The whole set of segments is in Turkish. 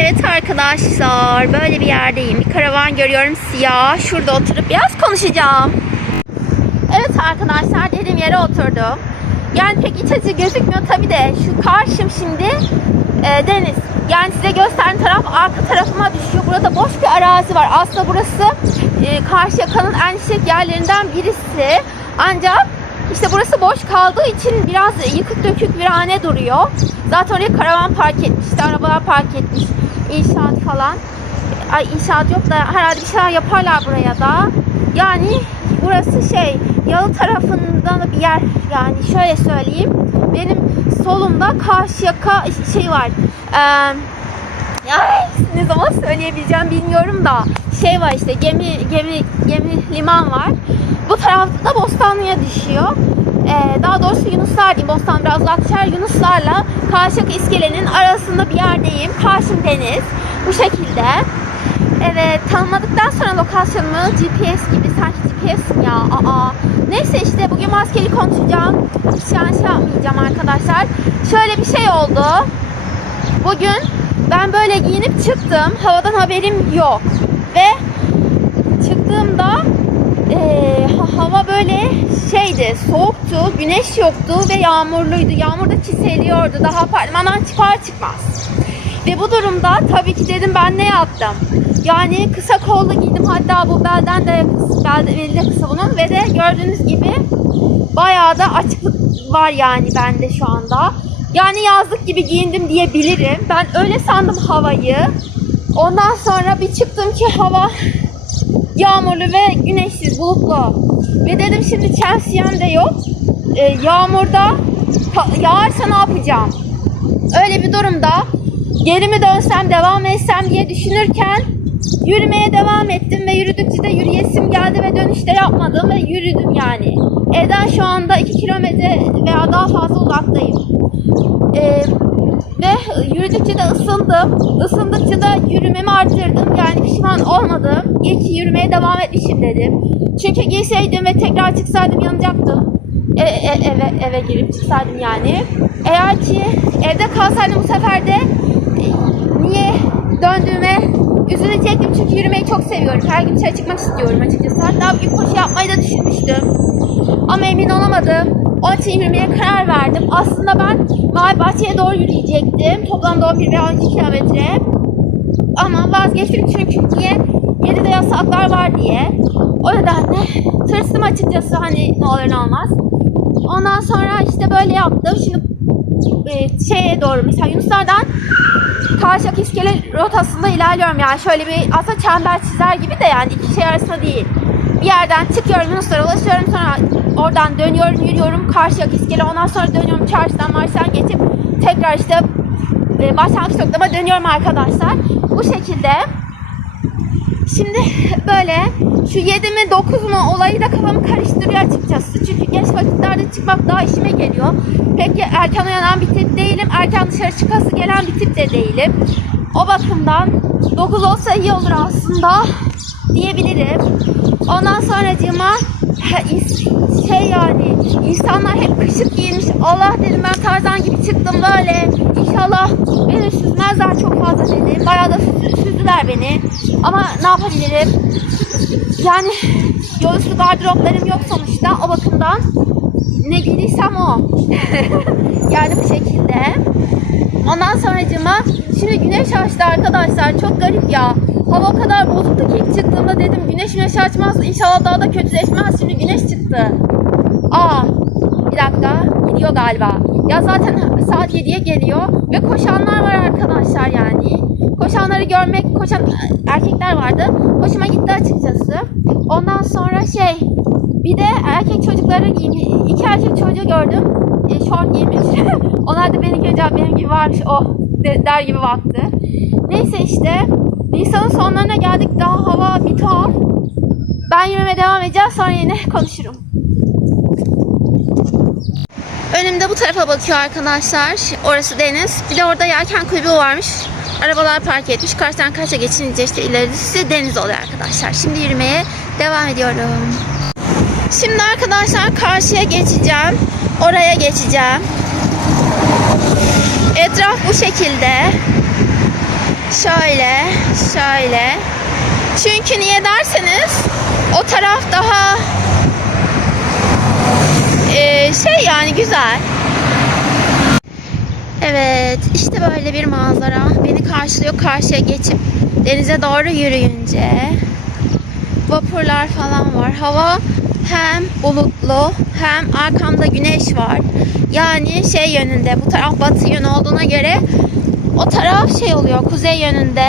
Evet arkadaşlar böyle bir yerdeyim. Bir karavan görüyorum siyah. Şurada oturup biraz konuşacağım. Evet arkadaşlar dediğim yere oturdum. Yani pek iç açıcı gözükmüyor tabi de şu karşım şimdi e, deniz. Yani size gösteren taraf arka tarafıma düşüyor. Burada boş bir arazi var. Aslında burası e, Karşıyaka'nın en yüksek yerlerinden birisi. Ancak işte burası boş kaldığı için biraz yıkık dökük bir hane duruyor. Zaten oraya karavan park etmiş, arabalar park etmiş, inşaat falan. Ay inşaat yok da herhalde bir şeyler yaparlar buraya da. Yani burası şey, yalı tarafından da bir yer. Yani şöyle söyleyeyim. Benim solumda Karşıyaka şey var. Eee Ay, ne zaman söyleyebileceğim bilmiyorum da şey var işte gemi gemi gemi liman var. Bu tarafta da Bostanlı'ya düşüyor. Ee, daha doğrusu Yunuslar diyeyim. Bostan biraz uzak Yunuslarla Karşıyaka iskelenin arasında bir yerdeyim. Karşım deniz. Bu şekilde. Evet tanımadıktan sonra lokasyonumu GPS gibi sanki GPS'im ya. Aa. Neyse işte bugün maskeli konuşacağım. Hiç yani yapmayacağım arkadaşlar. Şöyle bir şey oldu. Bugün ben böyle giyinip çıktım. Havadan haberim yok. Ve çıktığımda ha- hava böyle şeydi, soğuktu, güneş yoktu ve yağmurluydu. Yağmur da çiseliyordu daha apartmandan çıkar çıkmaz. Ve bu durumda tabii ki dedim ben ne yaptım? Yani kısa kollu giydim hatta bu belden de belde, beli de kısa bunun ve de gördüğünüz gibi bayağı da açıklık var yani bende şu anda. Yani yazlık gibi giyindim diyebilirim. Ben öyle sandım havayı. Ondan sonra bir çıktım ki hava yağmurlu ve güneşsiz, bulutlu. Ve dedim şimdi Chelsea'm de yok. Ee, yağmurda yağarsa ne yapacağım? Öyle bir durumda geri mi dönsem, devam etsem diye düşünürken yürümeye devam ettim ve yürüdükçe de yürüyesim geldi ve dönüşte yapmadım ve yürüdüm yani. Evden şu anda 2 kilometre veya daha fazla uzaktayım. Ee, ve yürüdükçe de ısındım. Isındıkça da yürümemi arttırdım. Yani pişman olmadım. İyi ki yürümeye devam etmişim dedim. Çünkü giyseydim ve tekrar çıksaydım yanacaktım. E, e- eve, eve girip çıksaydım yani. Eğer ki evde kalsaydım bu sefer de e, niye döndüğüme üzülecektim. Çünkü yürümeyi çok seviyorum. Her gün dışarı çıkmak istiyorum açıkçası. Hatta bir koşu yapmayı da düşünmüştüm. Ama emin olamadım. Onun için yürümeye karar verdim. Aslında ben Bahçe'ye doğru yürüyecektim. Toplamda 11 veya 12 kilometre. Ama vazgeçtim çünkü niye? 7'de yasaklar var diye. O nedenle tırstım açıkçası hani ne olur ne olmaz. Ondan sonra işte böyle yaptım. Şimdi e, şeye doğru mesela Yunuslardan Karşıyaka iskele rotasında ilerliyorum yani şöyle bir aslında çember çizer gibi de yani iki şey arasında değil. Bir yerden çıkıyorum Yunuslara ulaşıyorum sonra oradan dönüyorum yürüyorum Karşıyaka iskele ondan sonra dönüyorum çarşıdan marştan geçip tekrar işte e, başlangıç noktama dönüyorum arkadaşlar. Bu şekilde Şimdi böyle şu 7 mi 9 mu olayı da kafamı karıştırıyor açıkçası. Çünkü geç vakitlerde çıkmak daha işime geliyor. Pek erken uyanan bir tip değilim. Erken dışarı çıkası gelen bir tip de değilim. O bakımdan 9 olsa iyi olur aslında diyebilirim. Ondan sonracığıma ha, is- şey yani insanlar hep kışık giyinmiş. Allah dedim ben Tarzan gibi çıktım böyle. İnşallah beni süzmezler çok fazla dedim. Bayağı da süz- süzdüler beni. Ama ne yapabilirim? Yani üstü gardıroplarım yok sonuçta. O bakımdan ne giydiysem o. yani bu şekilde. Ondan sonracıma şimdi güneş açtı arkadaşlar. Çok garip ya. Hava o kadar bozuktu ki ilk çıktığımda dedim güneş güneş açmaz. İnşallah daha da kötüleşmez. Şimdi güneş çıktı. Aa bir dakika gidiyor galiba. Ya zaten saat 7'ye geliyor ve koşanlar var arkadaşlar yani. Koşanları görmek, koşan erkekler vardı. Hoşuma gitti açıkçası. Ondan sonra şey bir de erkek çocukları giymiş. iki erkek çocuğu gördüm. E, şort giymiş. Onlar da beni görünce benim gibi varmış. Oh de- der gibi baktı. Neyse işte Nisan'ın sonlarına geldik. Daha hava bir tuhaf. Ben yürümeye devam edeceğim. Sonra yine konuşurum. Önümde bu tarafa bakıyor arkadaşlar. Orası deniz. Bir de orada yelken kulübü varmış. Arabalar park etmiş. Karşıdan karşıya geçince işte ilerisi deniz oluyor arkadaşlar. Şimdi yürümeye devam ediyorum. Şimdi arkadaşlar karşıya geçeceğim. Oraya geçeceğim. Etraf bu şekilde. Şöyle, şöyle. Çünkü niye derseniz o taraf daha eee, şey yani güzel. Evet, işte böyle bir manzara beni karşılıyor karşıya geçip denize doğru yürüyünce. Vapurlar falan var. Hava hem bulutlu hem arkamda güneş var. Yani şey yönünde bu taraf batı yönü olduğuna göre o taraf şey oluyor kuzey yönünde.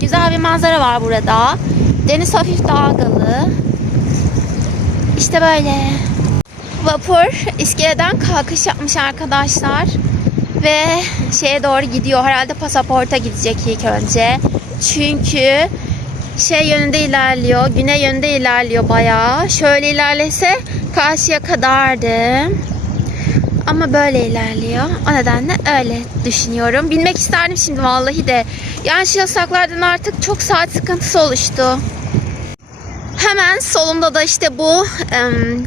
Güzel bir manzara var burada. Deniz hafif dalgalı. İşte böyle. Vapur iskeleden kalkış yapmış arkadaşlar. Ve şeye doğru gidiyor. Herhalde pasaporta gidecek ilk önce. Çünkü şey yönünde ilerliyor. Güney yönünde ilerliyor bayağı. Şöyle ilerlese karşıya kadardı. Ama böyle ilerliyor. O nedenle öyle düşünüyorum. Bilmek isterdim şimdi vallahi de. Yani şu yasaklardan artık çok saat sıkıntısı oluştu. Hemen solumda da işte bu em,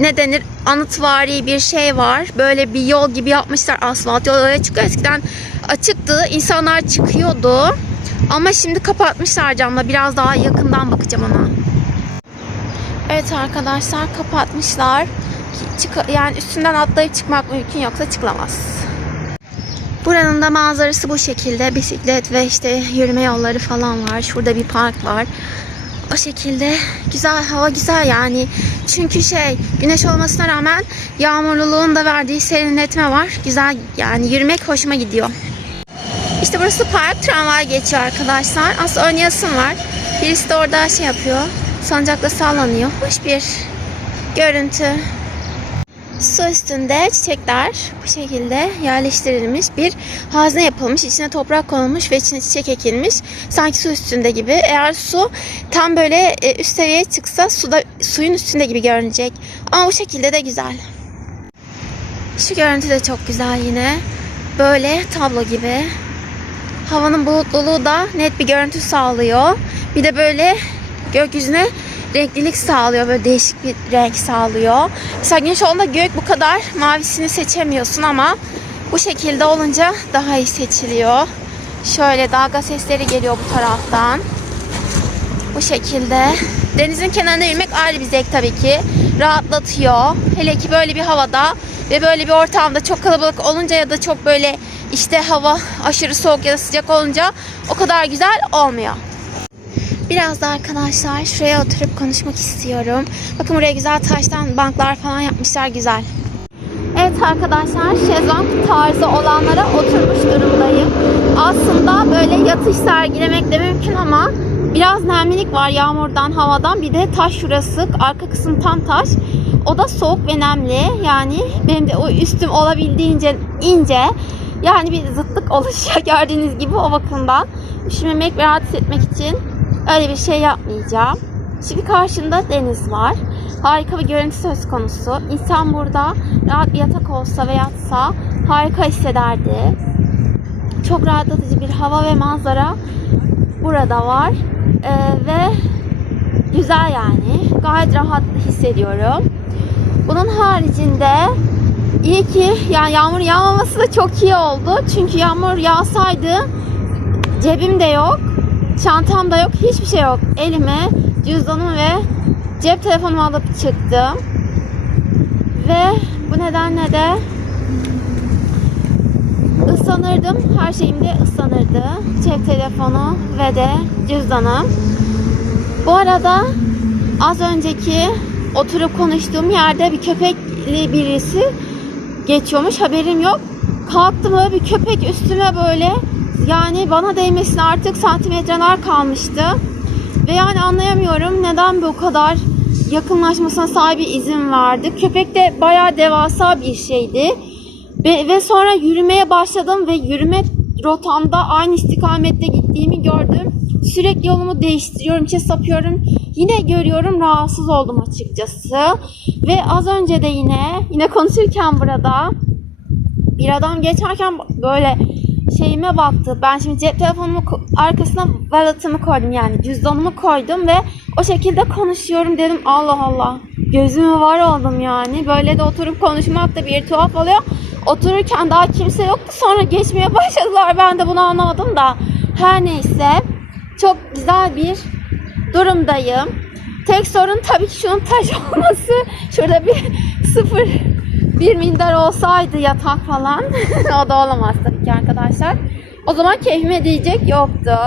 ne denir anıtvari bir şey var. Böyle bir yol gibi yapmışlar asfalt yol oraya çıkıyor. Eskiden açıktı. insanlar çıkıyordu. Ama şimdi kapatmışlar camla. Biraz daha yakından bakacağım ona. Evet arkadaşlar kapatmışlar. Çık yani üstünden atlayıp çıkmak mümkün yoksa çıkılamaz. Buranın da manzarası bu şekilde. Bisiklet ve işte yürüme yolları falan var. Şurada bir park var. O şekilde güzel hava güzel yani. Çünkü şey güneş olmasına rağmen yağmurluluğun da verdiği serinletme var. Güzel yani yürümek hoşuma gidiyor. İşte burası park tramvay geçiyor arkadaşlar. Aslında oynayasım var. Birisi de orada şey yapıyor. Sancakla sallanıyor. Hoş bir görüntü. Su üstünde çiçekler bu şekilde yerleştirilmiş bir hazne yapılmış. İçine toprak konulmuş ve içine çiçek ekilmiş. Sanki su üstünde gibi. Eğer su tam böyle e, üst seviyeye çıksa suda suyun üstünde gibi görünecek. Ama bu şekilde de güzel. Şu görüntü de çok güzel yine. Böyle tablo gibi. Havanın bulutluluğu da net bir görüntü sağlıyor. Bir de böyle gökyüzüne renklilik sağlıyor. Böyle değişik bir renk sağlıyor. Mesela güneş olduğunda gök bu kadar mavisini seçemiyorsun ama bu şekilde olunca daha iyi seçiliyor. Şöyle dalga sesleri geliyor bu taraftan. Bu şekilde. Denizin kenarında yürümek ayrı bir zevk tabii ki. Rahatlatıyor. Hele ki böyle bir havada ve böyle bir ortamda çok kalabalık olunca ya da çok böyle işte hava aşırı soğuk ya da sıcak olunca o kadar güzel olmuyor. Biraz da arkadaşlar şuraya oturup konuşmak istiyorum. Bakın buraya güzel taştan banklar falan yapmışlar güzel. Evet arkadaşlar şezlong tarzı olanlara oturmuş durumdayım. Aslında böyle yatış sergilemek de mümkün ama biraz nemlilik var yağmurdan havadan bir de taş şurası arka kısım tam taş. O da soğuk ve nemli yani benim de o üstüm olabildiğince ince yani bir zıtlık oluşuyor gördüğünüz gibi o bakımdan. Üşümemek ve rahatsız etmek için öyle bir şey yapmayacağım. Şimdi karşımda deniz var. Harika bir görüntü söz konusu. İnsan burada rahat bir yatak olsa ve yatsa harika hissederdi. Çok rahatlatıcı bir hava ve manzara burada var. Ee, ve güzel yani. Gayet rahat hissediyorum. Bunun haricinde iyi ki yani yağmur yağmaması da çok iyi oldu. Çünkü yağmur yağsaydı cebim de yok. Çantam da yok. Hiçbir şey yok. Elime cüzdanımı ve cep telefonumu alıp çıktım. Ve bu nedenle de ıslanırdım. Her şeyim de ıslanırdı. Cep telefonu ve de cüzdanım. Bu arada az önceki oturup konuştuğum yerde bir köpekli birisi geçiyormuş. Haberim yok. Kalktım öyle bir köpek üstüme böyle yani bana değmesine artık santimetreler kalmıştı. Ve yani anlayamıyorum neden bu kadar yakınlaşmasına sahibi izin verdi. Köpek de bayağı devasa bir şeydi. Ve, ve sonra yürümeye başladım ve yürüme rotamda aynı istikamette gittiğimi gördüm. Sürekli yolumu değiştiriyorum, içe sapıyorum. Yine görüyorum, rahatsız oldum açıkçası. Ve az önce de yine, yine konuşurken burada bir adam geçerken böyle şeyime baktı. Ben şimdi cep telefonumu arkasına wallet'ımı koydum yani cüzdanımı koydum ve o şekilde konuşuyorum dedim Allah Allah. Gözümü var oldum yani. Böyle de oturup konuşmak da bir tuhaf oluyor. Otururken daha kimse yoktu. Sonra geçmeye başladılar. Ben de bunu anlamadım da. Her neyse çok güzel bir durumdayım. Tek sorun tabii ki şunun taş olması. Şurada bir sıfır bir minder olsaydı yatak falan o da olamaz tabii ki arkadaşlar. O zaman keyfime diyecek yoktu.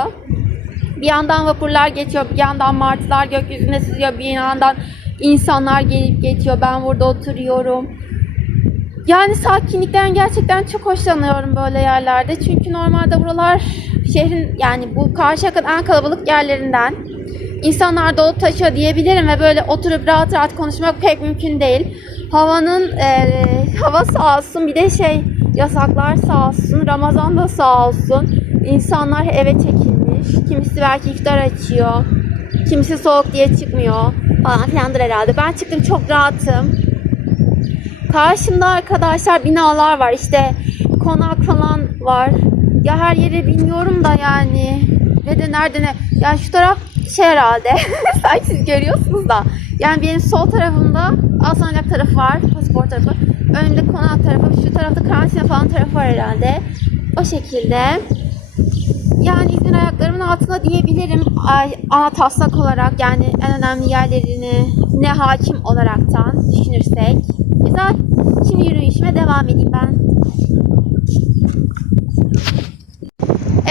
Bir yandan vapurlar geçiyor, bir yandan martılar gökyüzüne süzüyor, bir yandan insanlar gelip geçiyor. Ben burada oturuyorum. Yani sakinlikten gerçekten çok hoşlanıyorum böyle yerlerde. Çünkü normalde buralar şehrin yani bu Karşıyaka'nın en kalabalık yerlerinden. İnsanlar dolu taşıyor diyebilirim ve böyle oturup rahat rahat konuşmak pek mümkün değil. Havanın eee, hava sağ olsun bir de şey yasaklar sağ olsun. Ramazan da sağ olsun. İnsanlar eve çekilmiş. Kimisi belki iftar açıyor. Kimisi soğuk diye çıkmıyor falan filandır herhalde. Ben çıktım çok rahatım. Karşımda arkadaşlar binalar var. İşte konak falan var. Ya her yeri bilmiyorum da yani. Ve de nerede ne? Ya şu taraf şey herhalde. Sanki siz görüyorsunuz da. Yani benim sol tarafımda Alsancak tarafı var. Pasaport tarafı. Önümde konak tarafı. Şu tarafta karantina falan tarafı var herhalde. O şekilde. Yani İzmir ayaklarımın altında diyebilirim. Ana taslak olarak yani en önemli yerlerini ne hakim olaraktan düşünürsek. Güzel. Şimdi yürüyüşüme devam edeyim ben.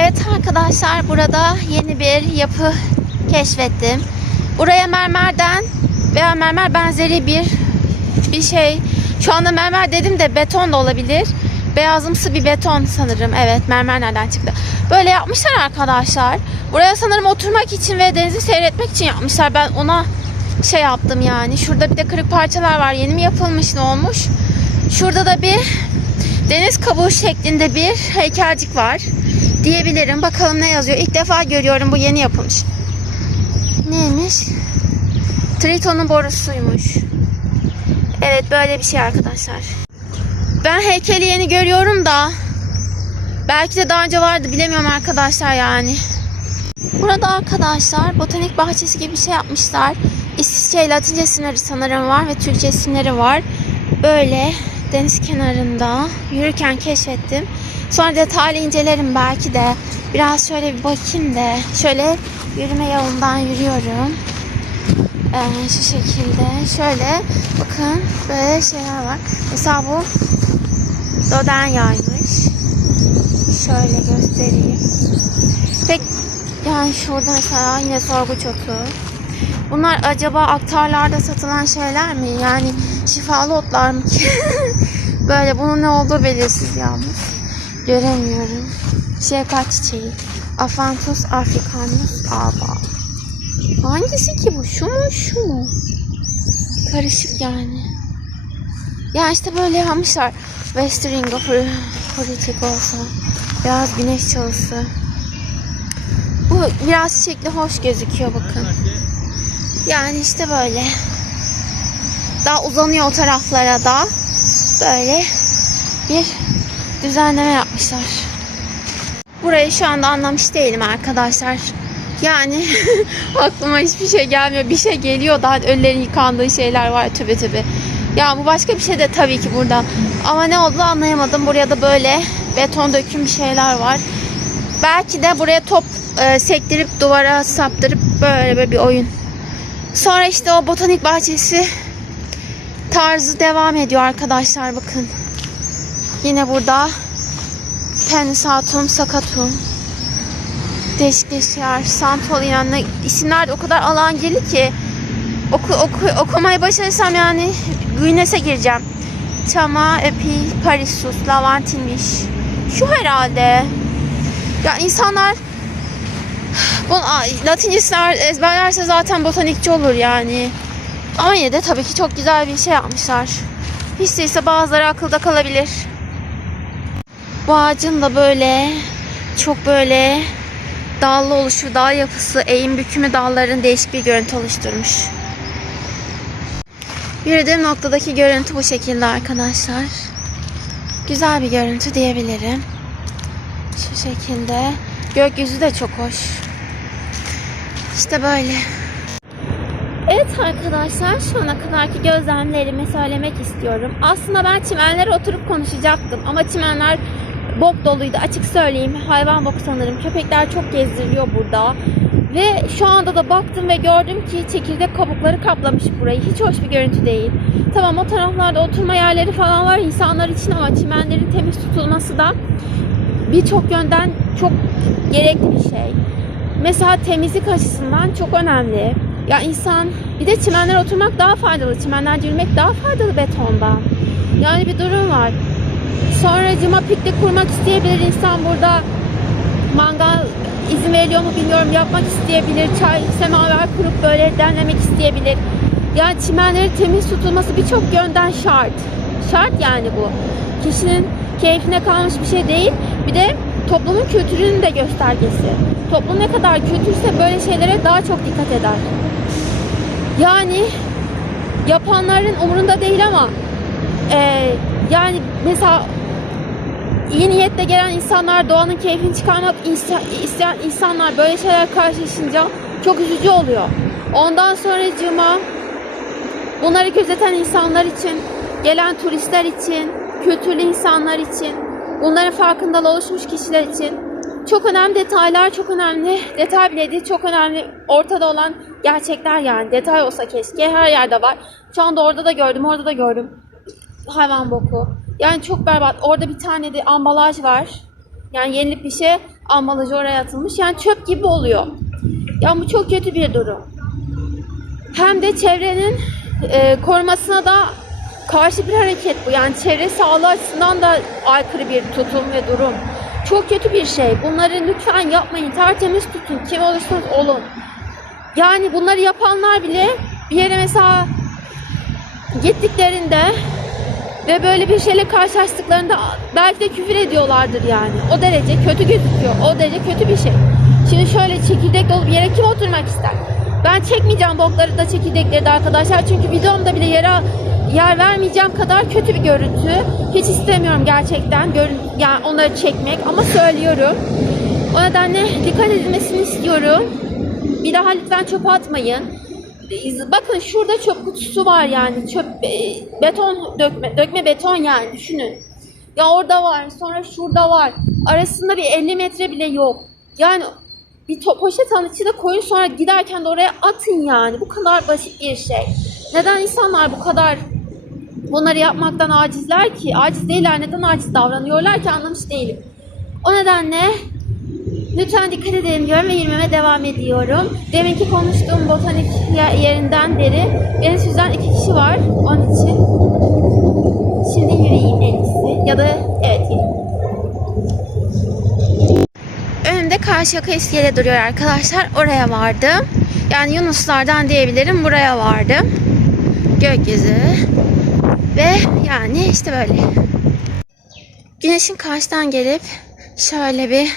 Evet arkadaşlar burada yeni bir yapı keşfettim. Buraya mermerden veya mermer benzeri bir bir şey. Şu anda mermer dedim de beton da olabilir. Beyazımsı bir beton sanırım. Evet mermer nereden çıktı? Böyle yapmışlar arkadaşlar. Buraya sanırım oturmak için ve denizi seyretmek için yapmışlar. Ben ona şey yaptım yani. Şurada bir de kırık parçalar var. Yeni mi yapılmış ne olmuş? Şurada da bir deniz kabuğu şeklinde bir heykelcik var. Diyebilirim. Bakalım ne yazıyor. İlk defa görüyorum. Bu yeni yapılmış. Neymiş? Triton'un borusuymuş. Evet böyle bir şey arkadaşlar. Ben heykeli yeni görüyorum da belki de daha önce vardı bilemiyorum arkadaşlar yani. Burada arkadaşlar botanik bahçesi gibi bir şey yapmışlar. İsviçre Latince isimleri sanırım var ve Türkçe isimleri var. Böyle deniz kenarında yürürken keşfettim. Sonra detaylı incelerim belki de. Biraz şöyle bir bakayım da. Şöyle yürüme yolundan yürüyorum. Ee, şu şekilde. Şöyle bakın böyle şeyler var. Mesela bu Doden yaymış. Şöyle göstereyim. Pek yani şurada mesela yine sorgu çotu. Bunlar acaba aktarlarda satılan şeyler mi? Yani şifalı otlar mı ki? Böyle bunun ne olduğu belirsiz yalnız. Göremiyorum. Şefkat çiçeği. Afanthus africanus alba. Hangisi ki bu? Şu mu şu mu? Karışık yani. Ya işte böyle yapmışlar. Westeringa politik olsa. Biraz güneş çalısı. Bu biraz çiçekli hoş gözüküyor bakın. Yani işte böyle. Daha uzanıyor o taraflara da. Böyle bir düzenleme yapmışlar. Burayı şu anda anlamış değilim arkadaşlar. Yani aklıma hiçbir şey gelmiyor. Bir şey geliyor da ölülerin yıkandığı şeyler var tübe tübe. Ya bu başka bir şey de tabii ki burada. Ama ne olduğunu anlayamadım. Buraya da böyle beton döküm bir şeyler var. Belki de buraya top e, sektirip duvara saptırıp böyle, böyle bir oyun. Sonra işte o botanik bahçesi tarzı devam ediyor arkadaşlar bakın. Yine burada Penisatum sakatum. Değişik değişik yer. Santolina ne isimler de o kadar alan geli ki oku, oku, okumayı başarırsam yani Guinness'e gireceğim. Chama epi parisus lavantinmiş. Şu herhalde. Ya insanlar bu Latincesini ezberlerse zaten botanikçi olur yani. Ama yine de tabii ki çok güzel bir şey yapmışlar. Hiç değilse bazıları akılda kalabilir. Bu ağacın da böyle çok böyle dallı oluşu, dal yapısı, eğim bükümü dalların değişik bir görüntü oluşturmuş. Yürüdüğüm noktadaki görüntü bu şekilde arkadaşlar. Güzel bir görüntü diyebilirim. Şu şekilde. Gökyüzü de çok hoş. İşte böyle. Evet arkadaşlar şu ana kadarki gözlemlerimi söylemek istiyorum. Aslında ben çimenlere oturup konuşacaktım ama çimenler bok doluydu açık söyleyeyim. Hayvan boku sanırım. Köpekler çok gezdiriliyor burada. Ve şu anda da baktım ve gördüm ki çekirdek kabukları kaplamış burayı. Hiç hoş bir görüntü değil. Tamam o taraflarda oturma yerleri falan var insanlar için ama çimenlerin temiz tutulması da birçok yönden çok gerekli bir şey. Mesela temizlik açısından çok önemli. Ya insan bir de çimenlere oturmak daha faydalı. Çimenlerde yürümek daha faydalı betondan. Yani bir durum var. Sonra cıma piknik kurmak isteyebilir insan burada. Mangal izin veriliyor mu bilmiyorum yapmak isteyebilir. Çay, semaver kurup böyle demlemek isteyebilir. Yani çimenlerin temiz tutulması birçok yönden şart. Şart yani bu. Kişinin keyfine kalmış bir şey değil. Bir de toplumun kültürünün de göstergesi. Toplum ne kadar kültürse böyle şeylere daha çok dikkat eder. Yani yapanların umurunda değil ama eee, yani mesela iyi niyetle gelen insanlar doğanın keyfini çıkarmak iste- isteyen insanlar böyle şeyler karşılaşınca çok üzücü oluyor. Ondan sonra cıma bunları gözeten insanlar için, gelen turistler için, kültürlü insanlar için, bunların farkındalığı oluşmuş kişiler için çok önemli detaylar, çok önemli detay bile değil, çok önemli ortada olan gerçekler yani. Detay olsa keşke her yerde var. Şu anda orada da gördüm, orada da gördüm hayvan boku. Yani çok berbat. Orada bir tane de ambalaj var. Yani yenilip bir şey ambalajı oraya atılmış. Yani çöp gibi oluyor. Yani bu çok kötü bir durum. Hem de çevrenin e, korumasına da karşı bir hareket bu. Yani çevre sağlığı açısından da aykırı bir tutum ve durum. Çok kötü bir şey. Bunları lütfen yapmayın. Tertemiz tutun. Kim olursanız olun. Yani bunları yapanlar bile bir yere mesela gittiklerinde ve böyle bir şeyle karşılaştıklarında belki de küfür ediyorlardır yani. O derece kötü gözüküyor. O derece kötü bir şey. Şimdi şöyle çekirdek dolu bir yere kim oturmak ister? Ben çekmeyeceğim bokları da çekirdekleri de arkadaşlar. Çünkü videomda bile yere yer vermeyeceğim kadar kötü bir görüntü. Hiç istemiyorum gerçekten görün yani onları çekmek ama söylüyorum. O nedenle dikkat edilmesini istiyorum. Bir daha lütfen çöpe atmayın. Bakın şurada çöp kutusu var yani çöp e, beton dökme dökme beton yani düşünün. Ya orada var sonra şurada var. Arasında bir 50 metre bile yok. Yani bir to- poşet alın içine koyun sonra giderken de oraya atın yani. Bu kadar basit bir şey. Neden insanlar bu kadar bunları yapmaktan acizler ki? Aciz değiller. Neden aciz davranıyorlar ki anlamış değilim. O nedenle Lütfen dikkat edelim diyorum ve yürümeme devam ediyorum. Deminki konuştuğum botanik ye- yerinden beri beni süzen iki kişi var. Onun için şimdi yürüyeyim en iyisi. Ya da evet yürüyeyim. Önümde Karşıyaka iskele duruyor arkadaşlar. Oraya vardım. Yani Yunuslardan diyebilirim buraya vardım. Gökyüzü. Ve yani işte böyle. Güneşin karşıdan gelip şöyle bir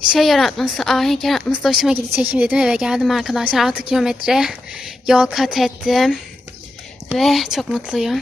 şey yaratması, ahenk yaratması da hoşuma gitti. Çekim dedim eve geldim arkadaşlar. 6 kilometre yol kat ettim. Ve çok mutluyum.